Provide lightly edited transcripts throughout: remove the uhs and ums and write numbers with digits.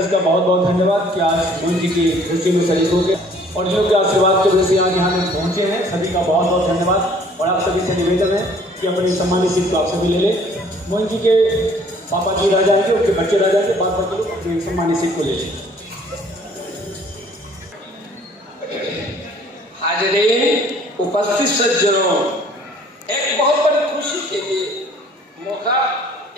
Trust का बहुत बहुत धन्यवाद कि आज मोहन जी की दृष्टि में शरीक हो गए और जिन लोग के आशीर्वाद की वजह से आज यहाँ में पहुँचे हैं, सभी का बहुत बहुत धन्यवाद। और आप सभी से निवेदन है कि अपनी सम्मानित सीट को आप सभी ले लें। मोहन जी के पापा जी रह जाएंगे, उनके बच्चे रह जाएंगे, बाद बाकी लोग अपनी सम्मानित सीट को ले लें। हाजिरीन, उपस्थित सज्जनों, एक बहुत बड़ी खुशी के लिए मौका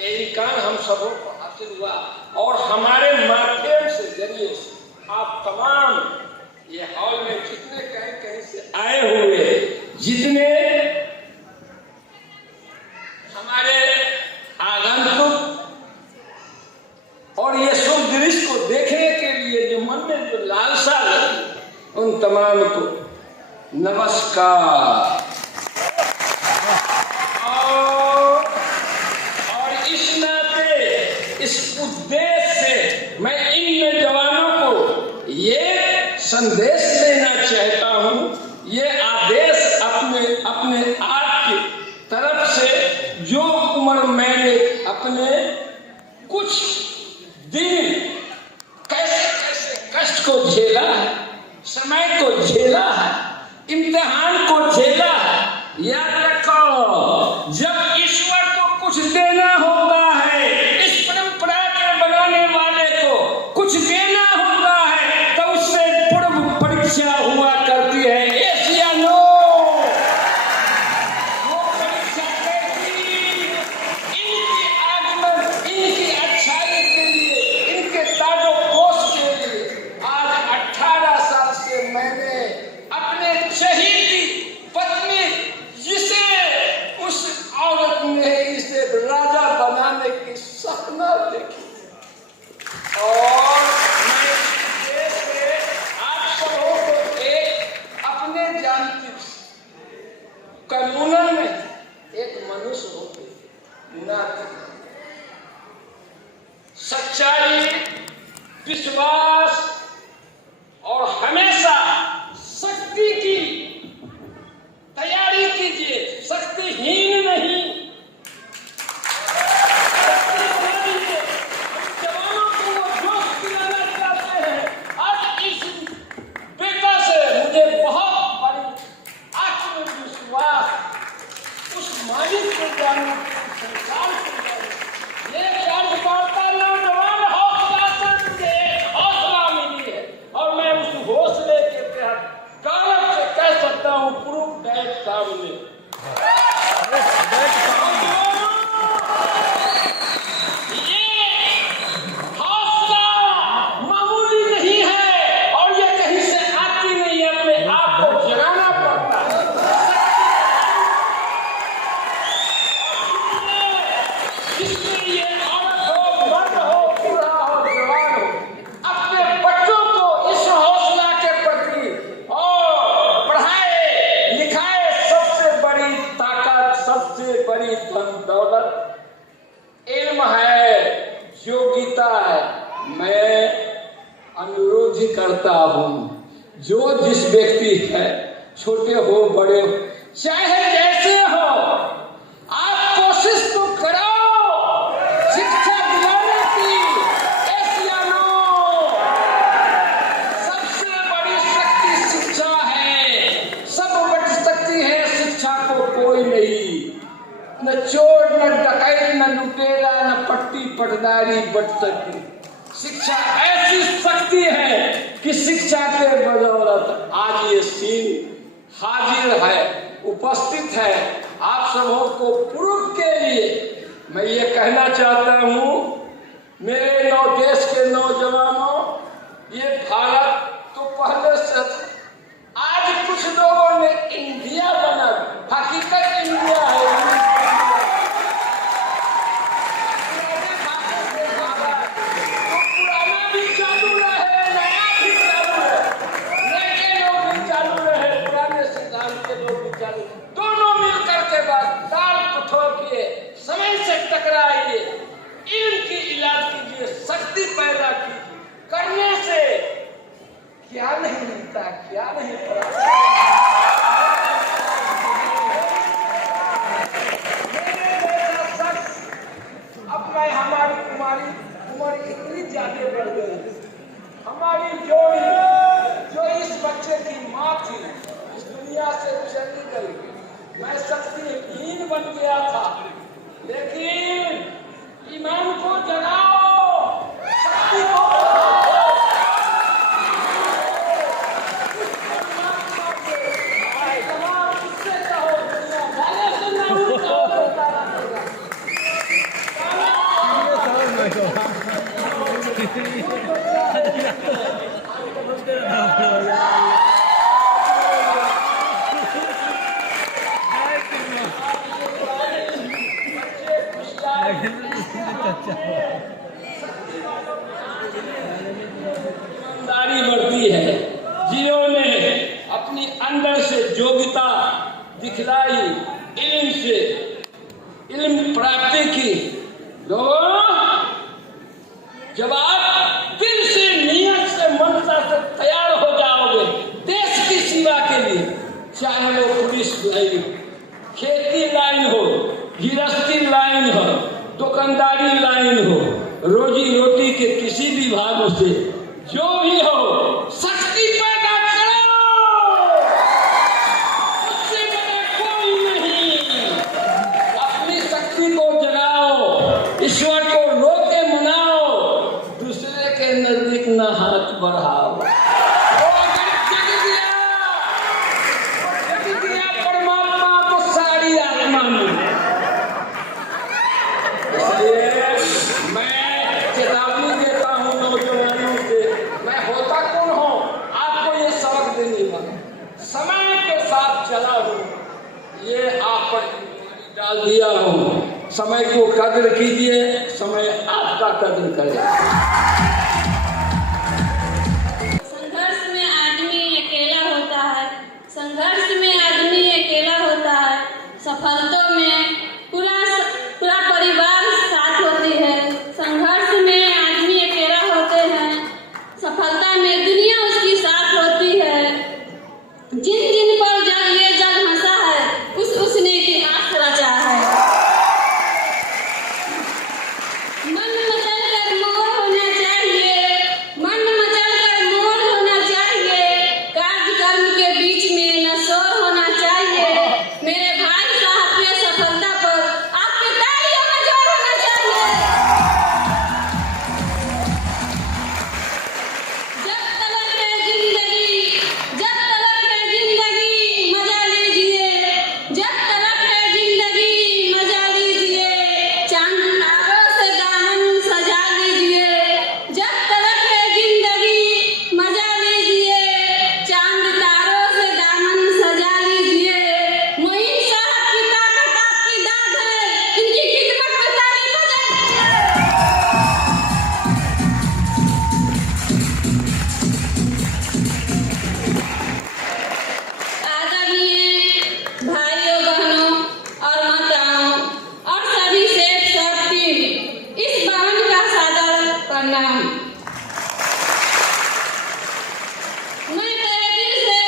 एहसान हम सबों को हासिल हुआ और हमारे माध्यम से जरिए आप तमाम ये हॉल में जितने कहीं कहीं से आए हुए, जितने हमारे आगंतुक और ये शुभ दृश्य को देखने के लिए जो मन में जो लालसा लगी, उन तमाम को नमस्कार। और इस नाते, इस उद्देश्य से मैं इन जवानों को ये संदेश देना चाहता हूँ, ये आदेश अपने आप की तरफ से, जो उम्र मैंने अपने कुछ दिन कैसे कैसे कष्ट को झेला है, समय को झेला है, इम्तिहान को झेला है, याद रखो जब ईश्वर को कुछ देना होता है, इस परंपरा के बनाने वाले को कुछ देना होता है, तो उससे पूर्व परीक्षा हुआ करती है, यस या नो। वो परीक्षा कैसी? इनकी आगमन, इनकी अच्छाई के लिए, इनके ताजो पोष के लिए। आज 18 साल से मैंने अपने चहेती पत्नी, जिसे उस औरत ने इसे राजा बनाने की सपना देखी, और मैं देश के आप सबों को एक अपने जानती कानून में एक मनुष्य होते नाते सच्चाई, विश्वास और हमेशा शक्ति की तैयारी कीजिए, शक्तिहीन नहीं। जवानों को वो जोश दिलाना चाहते हैं। आज इस बेटा से मुझे बहुत बड़ी आत्मविश्वास, उस मालिक को जानने, संसार को जानने, ये कार्यकर्ता नौजवान हौसला से मुझे हौसला मिली है, और मैं उस हौसले के तहत गौरव से कह सकता हूँ, प्रूफ दैट सामने करता हूँ। जो जिस व्यक्ति है, छोटे हो बड़े हो, चाहे जैसे हो, आप कोशिश तो करो शिक्षा दिलाने की, ऐसा नो। सबसे बड़ी शक्ति शिक्षा है, सब बड़ी शक्ति है शिक्षा को कोई नहीं, न चोर न डकैत न लुटेरा न पट्टी पटदारी बच सकती। शिक्षा ऐसी शक्ति है कि शिक्षा के बदौलत आज ये सीन हाजिर है, उपस्थित है। आप सबों को प्रूफ के लिए मैं ये कहना चाहता हूँ, मेरे देश के नौजवानों, ये भारत तो पहले से था, आज कुछ लोगों ने इंडिया बना, हकीकत इंडिया है। दोनों मिलकर के बाद ताल को ठोकिए, समय से टकराइए, इल्म की इलाज कीजिए, शक्ति पैदा कीजिए। करने से जोड़ी जो इस बच्चे की माँ थी इस दुनिया से चली गई। मैं शक्तिहीन बन गया था, लेकिन ईमान को जगाओ, शक्ति को ईमानदारी बढ़ती है। जिन्होंने अपनी अंदर से योग्यता दिखलाई, इल्म से इल्म प्राप्ति की, लोगों जब आप दिल से नियत से मनसा से तैयार हो जाओगे देश की सेवा के लिए, चाहे वो पुलिस लाइन, खेती लाइन हो, गृहस्थी लाइन हो, दुकानदारी लाइन हो, रोजी रोटी के किसी भी भागों से जो भी हो, शक्ति पैदा करो, उससे बड़ा कोई नहीं। अपनी शक्ति को जगाओ, ईश्वर को रोके मनाओ, दूसरे के नजदीक न हाथ बढ़ाओ। वो अगर जग गया परमात्मा तो सारी आत्मा में। इसलिए मैं चेतावनी देता हूँ नौजवानों से, मैं होता कौन हूँ आपको ये सबक देने वाला, समय के साथ चला हूँ, ये आप पर डाल दिया हूँ। समय को कदर कीजिए, समय आपका कदर करे। संघर्ष में आदमी अकेला होता है, संघर्ष में आदमी अकेला होता है, सफलता में पूरा परिवार साथ होती है। संघर्ष में आदमी अकेला होते हैं, सफलता में दुनिया उसकी साथ होती है। जिन जिन पर ये जग हंसा है उसने इतिहास रचा है। मन मचल कर मोर होना चाहिए, मन मचल कर मोर होना चाहिए, कार्यक्रम के बीच में न शोर होना चाहिए। मेरे भाई साहब के सफलता पर आपके तालियों में जोर होना चाहिए। जब तलक है जिंदगी मजा लीजिए, जब तलक है जिंदगी मजा लीजिए, चांद तारों से दामन सजा लीजिए। जब तलक है जिंदगी मजा लीजिए, चांद तारों से दामन सजा लीजिए। मोइन साहब की ताकत आपकी दाद है, इनकी खिदमत में ताली बजाइए। आदरणीय भाइयों बहनों और माताओं और सभी सेठ सब टीम, इस भवन का सादर प्रणाम। मैं तहे दिल से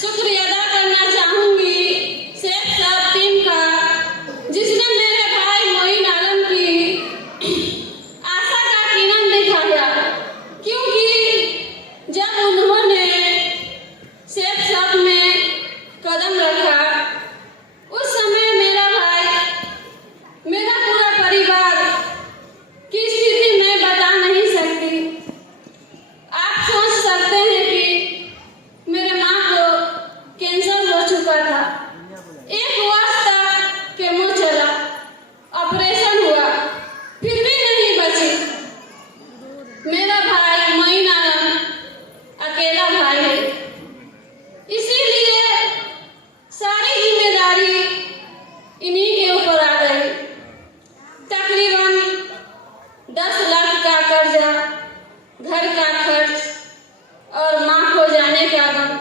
शुक्रिया अदा करना चाहूंगी सेठ सब टीम का, जिसने मेरे भाई मोइन आलम की आशा का किरण दिखाया। क्योंकि जब उन्होंने सेठ साहब में कदम रखा, उस समय मेरा भाई, मेरा पूरा परिवार की स्थिति मैं बता नहीं सकती। आप सोच सकते हैं कि मेरे माँ को कैंसर हो चुका था, 1 वर्ष तक केमो चला, ऑपरेशन हुआ, फिर भी नहीं बची। मेरा भाई मोइन आलम अकेला भाई है, इसीलिए सारी जिम्मेदारी इन्हीं के ऊपर आ गई। तकरीबन 10 लाख का कर्जा, घर का खर्च और माँ को जाने का गम